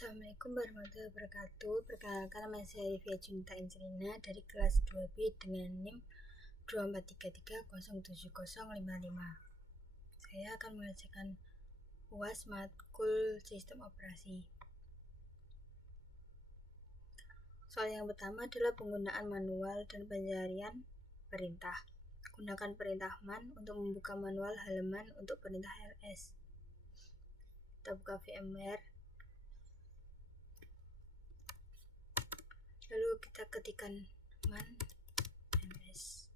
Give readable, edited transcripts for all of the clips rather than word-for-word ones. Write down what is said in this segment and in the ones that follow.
Assalamualaikum warahmatullahi wabarakatuh. Perkenalkan, nama saya Rivia Junita Angelina dari kelas 2B dengan NIM 2433070055. Saya akan mengerjakan UAS matkul sistem operasi. Soal yang pertama adalah penggunaan manual dan pencarian perintah. Gunakan perintah man untuk membuka manual halaman untuk perintah ls. Kita buka VMware. Lalu kita ketikkan man ls.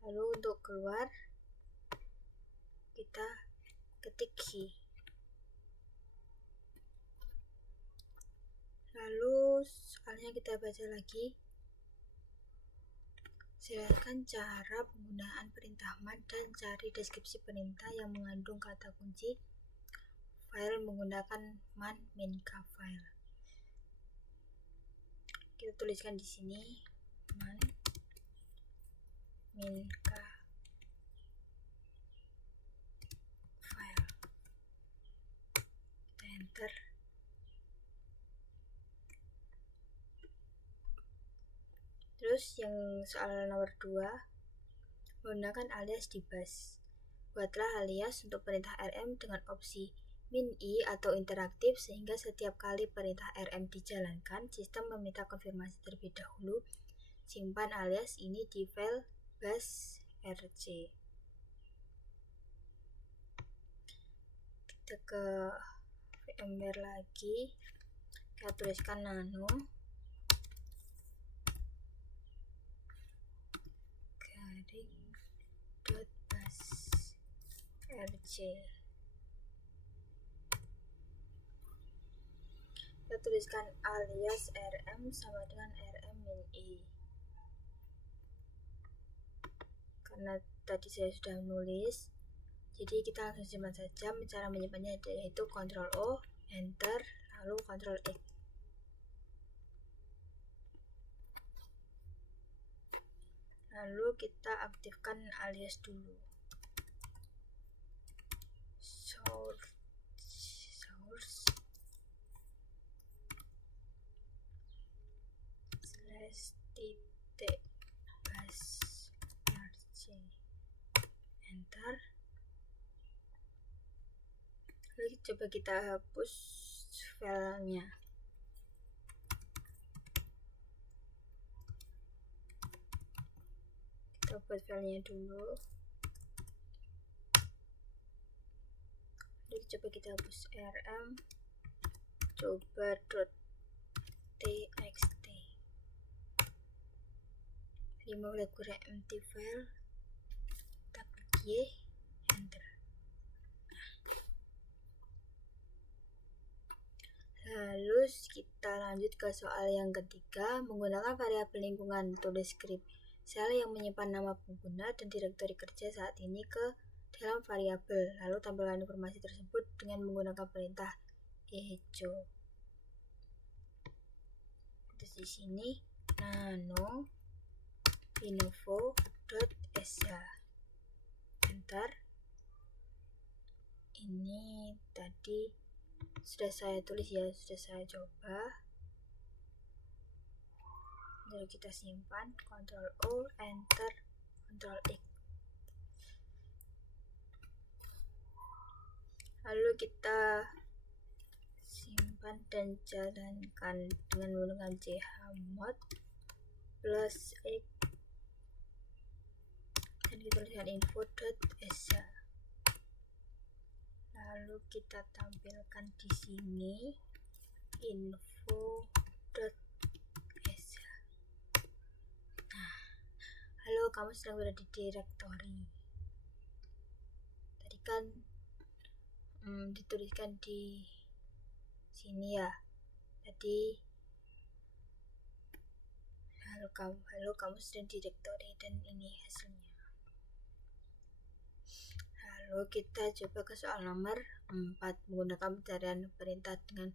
Lalu untuk keluar kita ketik key. Lalu soalnya kita baca lagi. Silakan cara penggunaan perintah man dan cari deskripsi perintah yang mengandung kata kunci file menggunakan man minka file. Kita tuliskan di sini man minka file. Kita enter. Terus yang soal nomor 2, menggunakan alias di bus. Buatlah alias untuk perintah rm dengan opsi min-i atau interaktif sehingga setiap kali perintah rm dijalankan, sistem meminta konfirmasi terlebih dahulu. Simpan alias ini di file bus rc. Kita ke VMware lagi. Kita tuliskan nano .bus rc. Kita tuliskan alias rm sama dengan rm min-i. Karena tadi saya sudah menulis, jadi kita langsung simpan saja. Cara menyimpannya yaitu Ctrl O, Enter, lalu Ctrl X. Lalu kita aktifkan alias dulu. Source /titik bus rc. Enter. Lalu coba kita hapus filenya. Kita buat filenya dulu. Lalu coba kita hapus rm coba.txt. Remove kurang empty file. Kita klik Y, enter. Lalu kita lanjut ke soal yang ketiga, menggunakan variabel lingkungan. Tulis script sel yang menyimpan nama pengguna dan direktori kerja saat ini ke dalam variabel. Lalu tampilkan informasi tersebut dengan menggunakan perintah echo. Terus di sini nano info.sh. Enter. Ini tadi sudah saya tulis ya, sudah saya coba. Lalu kita simpan, Ctrl O, Enter, Ctrl X. Lalu kita simpan dan jalankan dengan menggunakan chmod plus X dan kita lihat info.sh. Lalu kita tampilkan di sini info.sh. Nah, halo, kamu sedang berada di direktori. Tadi kan dituliskan di sini ya. Tadi halo kamu sedang di direktori dan ini hasilnya. Lalu kita coba ke soal nomor 4, menggunakan pencarian perintah dengan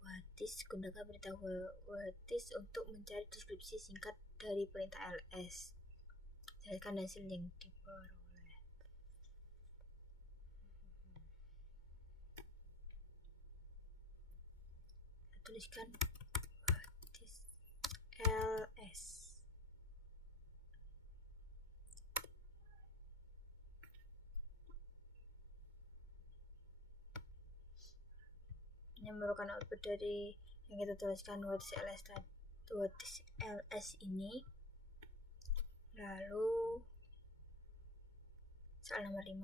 whatis. Gunakan perintah whatis untuk mencari deskripsi singkat dari perintah ls. Jelaskan hasil yang diperoleh. tuliskan what is ls. Ini merupakan output dari yang kita tuliskan what is ls ini. Lalu soal nomor 5,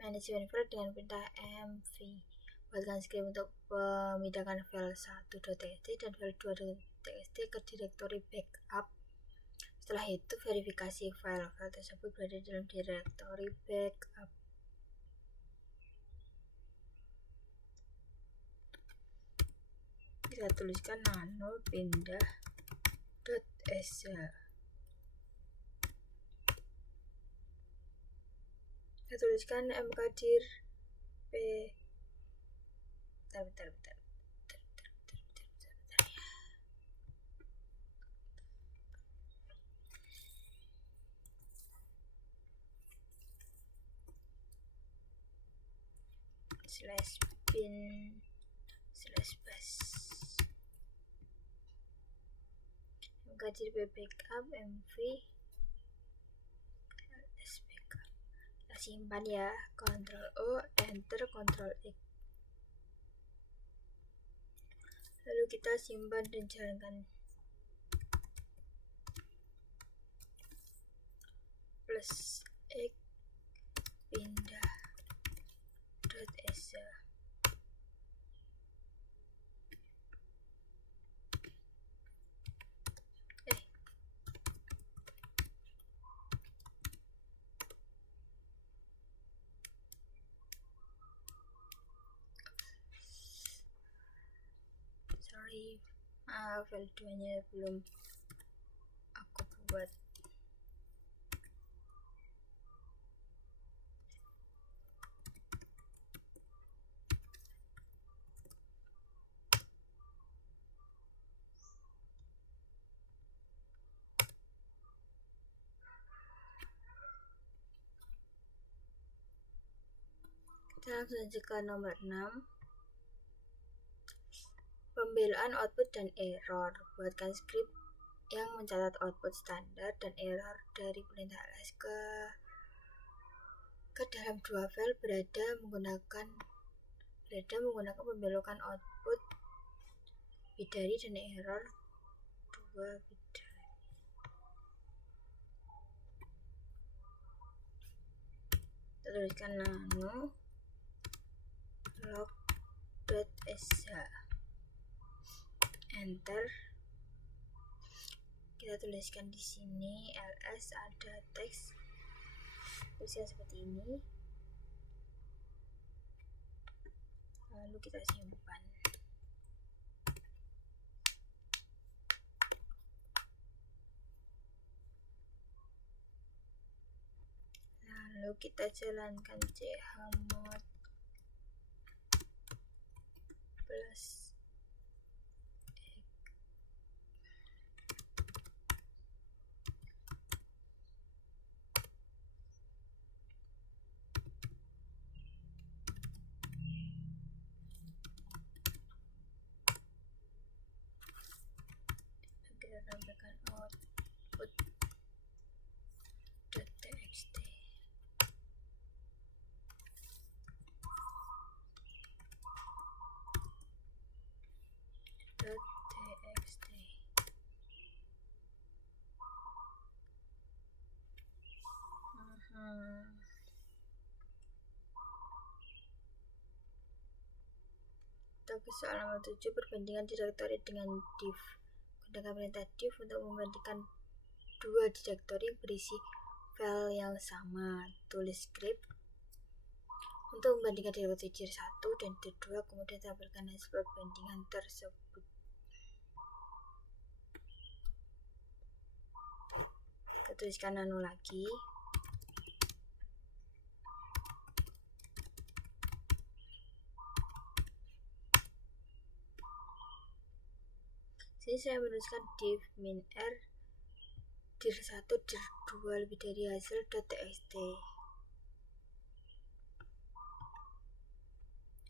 manage file dengan perintah mv. Buatkan script untuk memindahkan file 1.txt dan file 2.txt ke direktori backup. Setelah itu verifikasi file tersebut berada dalam direktori backup. Kita tuliskan nano pindah.exe. Kita tuliskan mkdir p bentar ya. /bin/bus mkdir backup mv ls backup. Kita simpan ya, Ctrl O, Enter, Ctrl X. Lalu kita simpan dan jalankan. +X pindah.exe. File 2 nya belum aku buat. Kita langsung saja ke nomor 6, pembelaan output dan error. Buatkan script yang mencatat output standar dan error dari perintah ls ke dalam dua file berada menggunakan pembelokan output bidari dan error 2 bidari. Kita tuliskan nano log.exe. Enter. Kita tuliskan di sini ls, ada teks, tuliskan seperti ini. Lalu kita simpan. Lalu kita jalankan chmod plus kita tambahkan output.txt. Kita ke soal nomor 7, perbandingan direktori dengan div. Gunakan perintah div untuk membandingkan dua direktori berisi file yang sama. Tulis script untuk membandingkan direktori dir 1 dan dir 2, kemudian tampilkan hasil perbandingan tersebut. Kita tuliskan nano lagi. Sini saya menuliskan div min r dir 1 dir 2 lebih dari hasil.txt.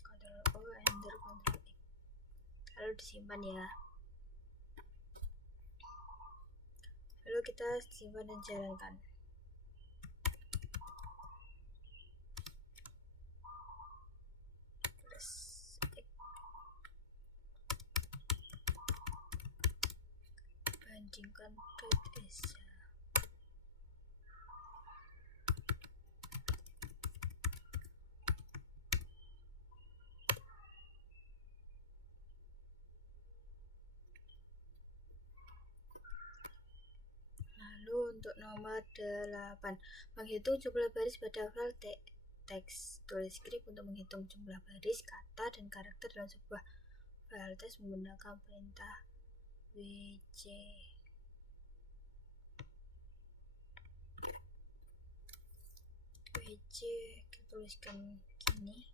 Ctrl O, Enter, Ctrl X. lalu disimpan ya. Lalu kita simpan dan jalankan. Bandingkan .sh. Lalu untuk nomor 8, menghitung jumlah baris pada file teks. Tulis skrip untuk menghitung jumlah baris, kata, dan karakter dalam sebuah file teks menggunakan perintah wc. Kita tuliskan gini.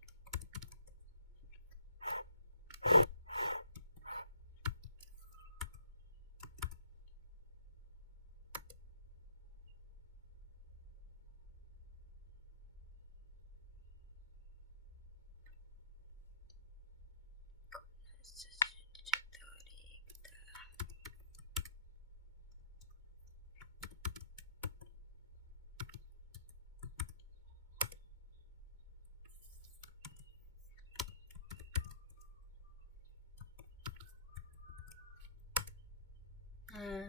Nah,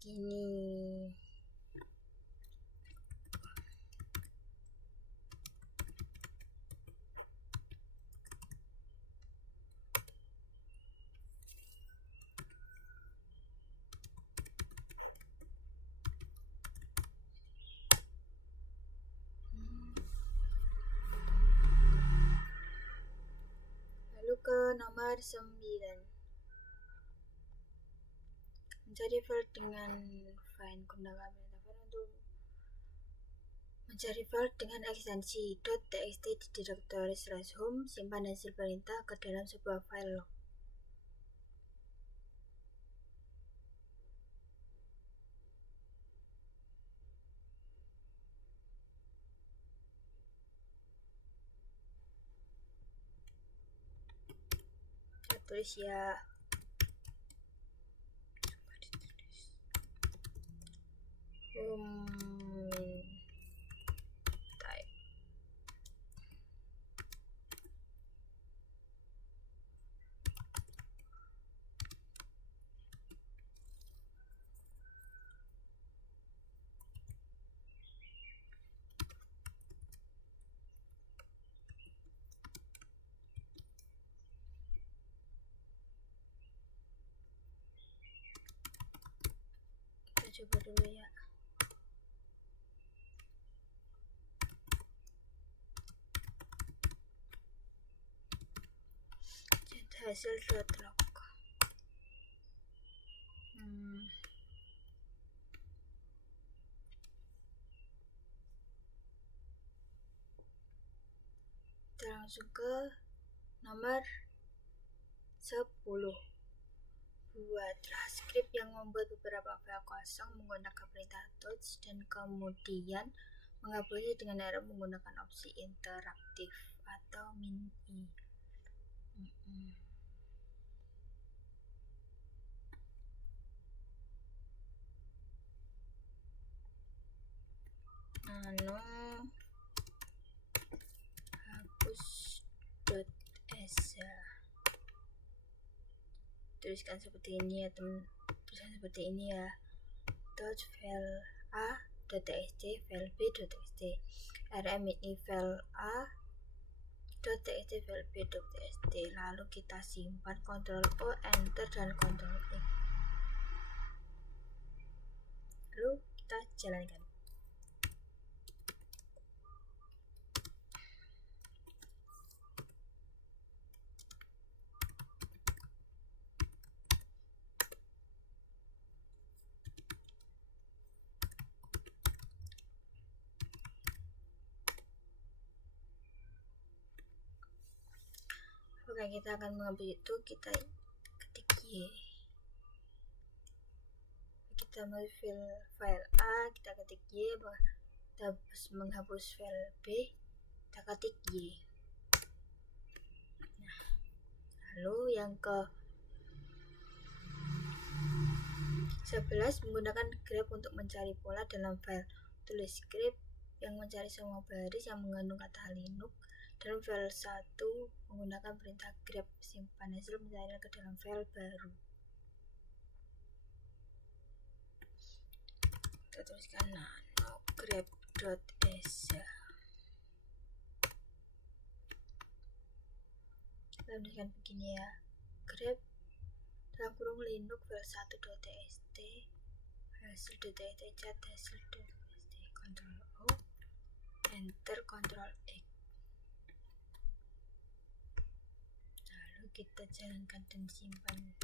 gini. Lalu ke nomor 9. Mencari file dengan find, gunakan perintah find untuk mencari file dengan ekstensi .txt di direktori /home, simpan hasil perintah ke dalam sebuah file log. Kita tulis ya. Type. Kita coba dulu ya. Hasil.log. Kita langsung ke nomor 10. Buatlah skrip yang membuat beberapa file kosong menggunakan perintah touch dan kemudian menghapusnya dengan cara menggunakan opsi interaktif atau min i. hapus.sh. Tuliskan seperti ini ya teman, tuliskan seperti ini ya. File a.txt, file b.txt, rm-ini file a.txt, file b.txt. Lalu kita simpan, Ctrl O, Enter, dan Ctrl E. Lalu kita jalankan. Oke, kita akan mengambil itu, kita ketik Y. Kita mengambil file A, kita ketik Y, kita menghapus file B, kita ketik Y. Nah, Lalu yang ke 11 menggunakan grep untuk mencari pola dalam file. Tulis grep yang mencari semua baris yang mengandung kata Linux. Dan file 1 menggunakan perintah grep simpan hasil pencarian ke dalam file baru. Kita tuliskan nano grep.exe. Kita tuliskan begini ya, grep dalam kurung Linux file 1.txt hasil.txt cat hasil.txt Ctrl O enter Ctrl X. Lalu kita jalankan dan simpan.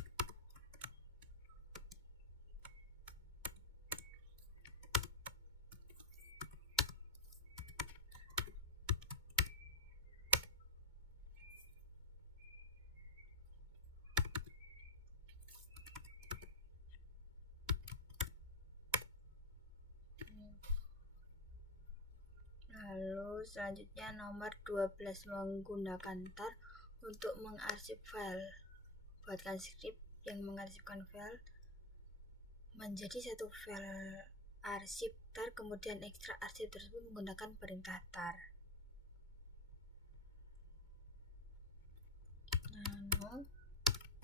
Lalu selanjutnya nomor 12 menggunakan tar untuk mengarsip file. Buatkan script yang mengarsipkan file menjadi satu file arsip tar, kemudian ekstrak arsip tersebut menggunakan perintah tar. Nano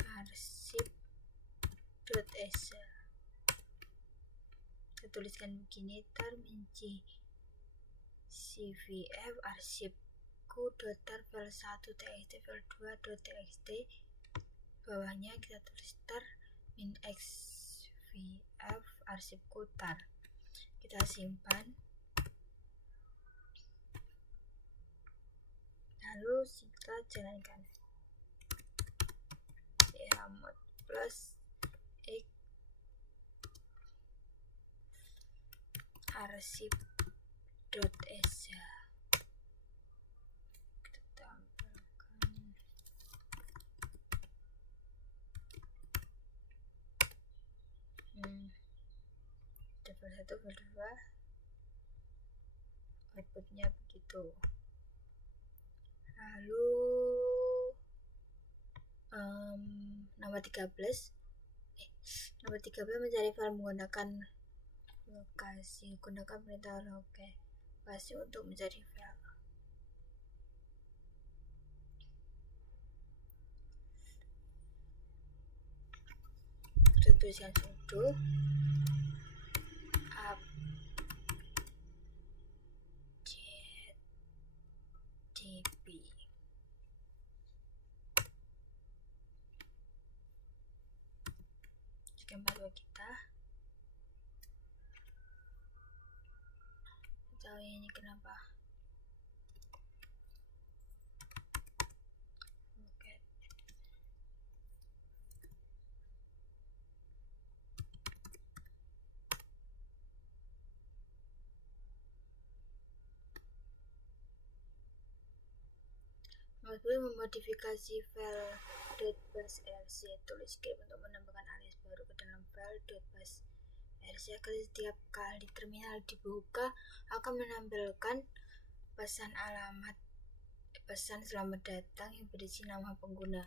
arsip.exe. Kita tuliskan begini, tar minci cvf arsipku.tar file 1.txt file 2.txt, bawahnya kita tulis tar min xvf arsipku tar. Kita simpan, lalu kita jalankan. Chmod plus x arsip.exe. Kita tampilkan file 1, file 2, outputnya begitu. Lalu nomor 13 mencari file menggunakan lokasi. Gunakan perintah lokasi untuk mencari file. Kita tuliskan sudo updb. Sekian password kita. Tahu ini kenapa? Oke. Memodifikasi file .basrc. Tulis script untuk menambahkan alias baru ke dalam file .basrc. Setiap kali terminal dibuka akan menampilkan pesan selamat datang yang berisi nama pengguna.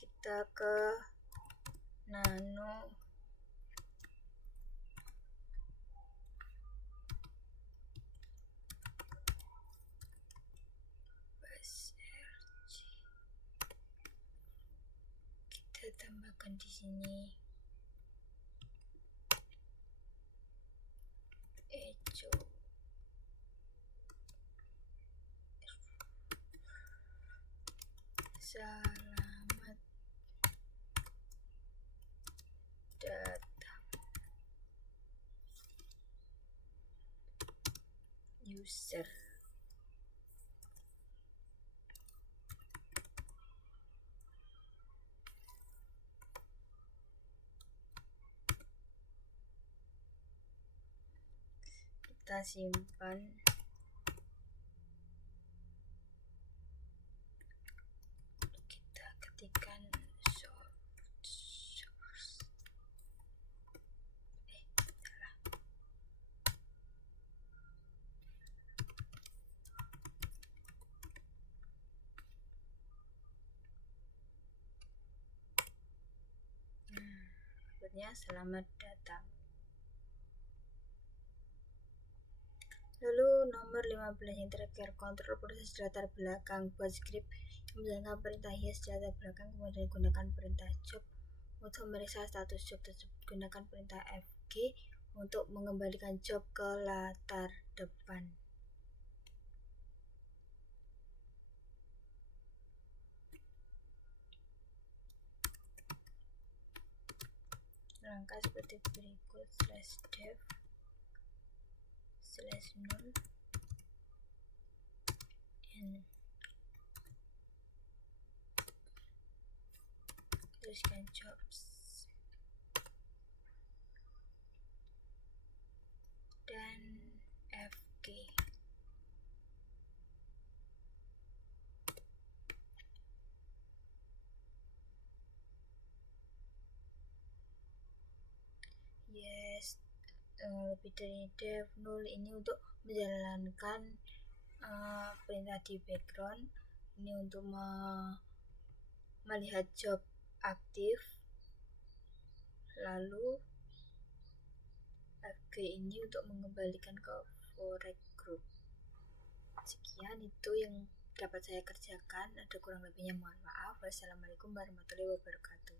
Kita ke nano tambahkan di sini echo selamat datang user. Kita simpan. Kita ketikkan source. berikutnya. Selamat datang. Lalu nomor 15 yang terakhir, kontrol proses di latar belakang. Buat script yang menjalankan perintah yes di latar belakang, kemudian gunakan perintah job untuk memeriksa status job tersebut. Gunakan perintah fg untuk mengembalikan job ke latar depan. Langkah seperti berikut: /dev /null n, tuliskan jobs dan fg. Yes, lebih dari dev null ini untuk menjalankan perintah di background. Ini untuk melihat job aktif. Lalu fg ini untuk mengembalikan ke forex group. Sekian itu yang dapat saya kerjakan. Ada kurang lebihnya mohon maaf. Wassalamualaikum warahmatullahi wabarakatuh.